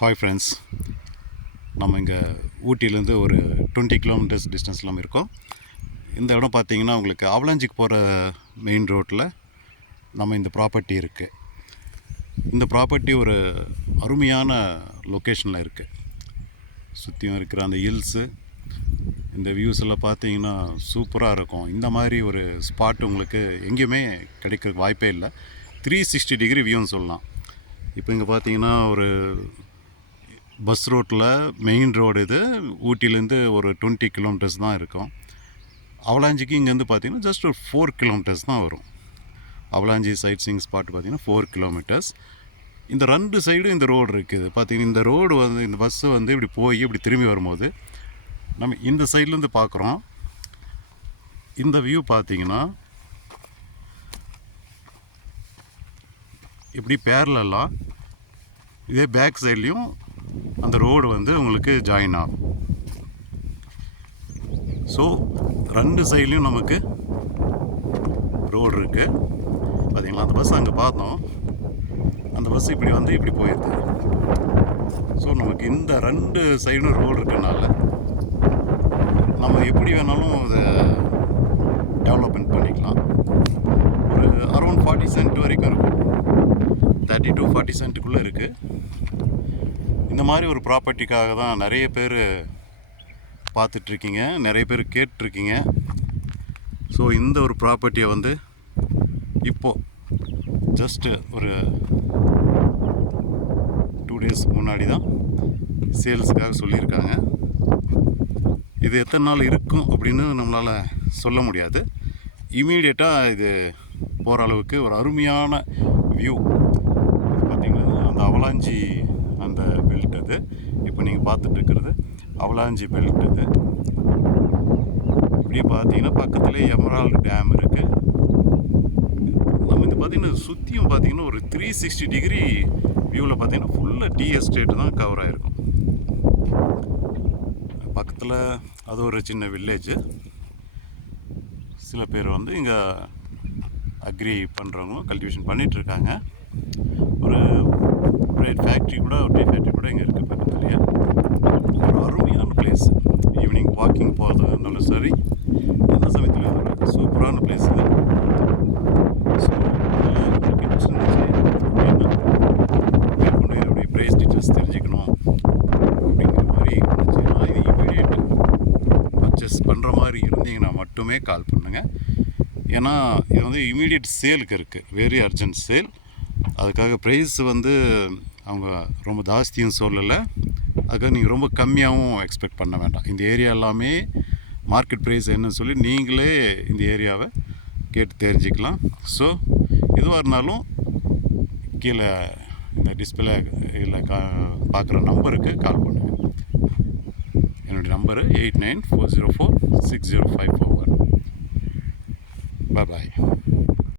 Hi friends, நம்ம இங்கே ஊட்டியிலேருந்து ஒரு 20 கிலோமீட்டர்ஸ் டிஸ்டன்ஸ்லாம் இருக்கோம். இந்த இடம் பார்த்திங்கன்னா உங்களுக்கு அவலாஞ்சிக்கு போகிற மெயின் ரோட்டில் நம்ம இந்த ப்ராப்பர்ட்டி இருக்குது. இந்த ப்ராப்பர்ட்டி ஒரு அருமையான லொக்கேஷனில் இருக்குது. சுற்றியும் இருக்கிற அந்த ஹில்ஸு, இந்த வியூஸ் எல்லாம் பார்த்தீங்கன்னா சூப்பராக இருக்கும். இந்த மாதிரி ஒரு ஸ்பாட் உங்களுக்கு எங்கேயுமே கிடைக்க வாய்ப்பே இல்லை. 360 டிகிரி வியூன்னு சொல்லலாம். இப்போ இங்கே பார்த்தீங்கன்னா ஒரு பஸ் ரோட்டில் மெயின் ரோடு இது. ஊட்டிலேருந்து ஒரு 20 கிலோமீட்டர்ஸ் தான் இருக்கும். அவலாஞ்சிக்கு இங்கேருந்து பார்த்தீங்கன்னா ஜஸ்ட் ஒரு 4 கிலோமீட்டர்ஸ் தான் வரும். அவலாஞ்சி சைட் சீயிங் ஸ்பாட் பார்த்தீங்கன்னா 4 கிலோமீட்டர்ஸ். இந்த 2 சைடும் இந்த ரோடு இருக்குது. பார்த்தீங்கன்னா இந்த ரோடு வந்து இந்த பஸ்ஸு வந்து இப்படி போய் இப்படி திரும்பி வரும்போது நம்ம இந்த சைட்லேருந்து பார்க்குறோம். இந்த வியூ பார்த்தீங்கன்னா இப்படி பேரலெல்லாம் இதே பேக் சைட்லேயும் அந்த ரோடு வந்து உங்களுக்கு ஜாயின் ஆகும். ஸோ 2 சைட்லேயும் நமக்கு ரோடு இருக்குது. பார்த்தீங்களா, அந்த பஸ் அங்கே பார்த்தோம். அந்த பஸ் இப்படி வந்து இப்படி போயிடுது. ஸோ நமக்கு இந்த 2 சைடும் ரோடு இருக்கனால நம்ம எப்படி வேணாலும் அதை டெவலப்மெண்ட் பண்ணிக்கலாம். ஒரு அரௌண்ட் 40 சென்ட் வரைக்கும் இருக்கும். 30 to 40 சென்ட்டுக்குள்ளே இருக்குது. இந்த மாதிரி ஒரு ப்ராப்பர்ட்டிக்காக தான் நிறைய பேர் பார்த்துட்ருக்கீங்க, நிறைய பேர் கேட்டிருக்கீங்க. ஸோ இந்த ஒரு ப்ராப்பர்ட்டியை வந்து இப்போது ஜஸ்ட்டு ஒரு 2 டேஸ்க்கு முன்னாடி தான் சேல்ஸுக்காக சொல்லியிருக்காங்க. இது எத்தனை நாள் இருக்கும் அப்படின்னு நம்மளால் சொல்ல முடியாது. இமீடியட்டாக இது போகிற அளவுக்கு ஒரு அருமையான வியூ. பார்த்திங்கன்னா அந்த அவலாஞ்சி அந்த பெல்ட் இது. இப்போ நீங்கள் பார்த்துட்ருக்கிறது அவலாஞ்சி பெல்ட் இது. இப்படி பார்த்தீங்கன்னா பக்கத்துலேயே எமரால்டு டேம் இருக்குது. நம்ம இது பார்த்திங்கன்னா சுற்றியும் பார்த்திங்கன்னா ஒரு 360 டிகிரி வியூவில் பார்த்திங்கன்னா ஃபுல்லாக டீ எஸ்டேட்டு தான் கவர் ஆகிருக்கும். பக்கத்தில் அது ஒரு சின்ன வில்லேஜு. சில பேர் வந்து இங்கே அக்ரி பண்ணுறவங்களும் கல்டிவேஷன் பண்ணிகிட்ருக்காங்க. ஒரு ஃபேக்ட்ரி கூட, டீ ஃபேக்ட்ரி கூட இங்கே இருக்குது பக்கத்துலேயே. ஒரு அருமையான பிளேஸ். ஈவினிங் வாக்கிங் போகிறது இருந்தாலும் சரி, எந்த சமயத்தில் ஒரு சூப்பரான பிளேஸ் இது. ஸோ உங்களுக்கு பிடிச்சிருந்துச்சு அப்படின்னா மேற்கொண்டு இதோடைய ப்ரைஸ் டீட்டெயில்ஸ் தெரிஞ்சுக்கணும் அப்படிங்கிற மாதிரி இருந்துச்சுன்னா இது இமீடியட் பர்ச்சேஸ் பண்ணுற மாதிரி இருந்தீங்கன்னா மட்டுமே கால் பண்ணுங்கள். ஏன்னா இது வந்து இமீடியட் சேலுக்கு இருக்குது, வெரி அர்ஜென்ட் சேல். அதுக்காக ப்ரைஸ் வந்து அவங்க ரொம்ப ஜாஸ்தியும் சொல்லலை, அதுக்காக நீங்கள் ரொம்ப கம்மியாகவும் எக்ஸ்பெக்ட் பண்ண வேண்டாம். இந்த ஏரியா எல்லாமே மார்க்கெட் ப்ரைஸ் என்னன்னு சொல்லி நீங்களே இந்த ஏரியாவை கேட்டு தெரிஞ்சுக்கலாம். ஸோ எதுவாக இருந்தாலும் கீழே இந்த டிஸ்பிளே இல்லை பார்க்குற நம்பருக்கு கால் பண்ணுங்கள். என்னுடைய நம்பரு 8940460541. Bye-bye.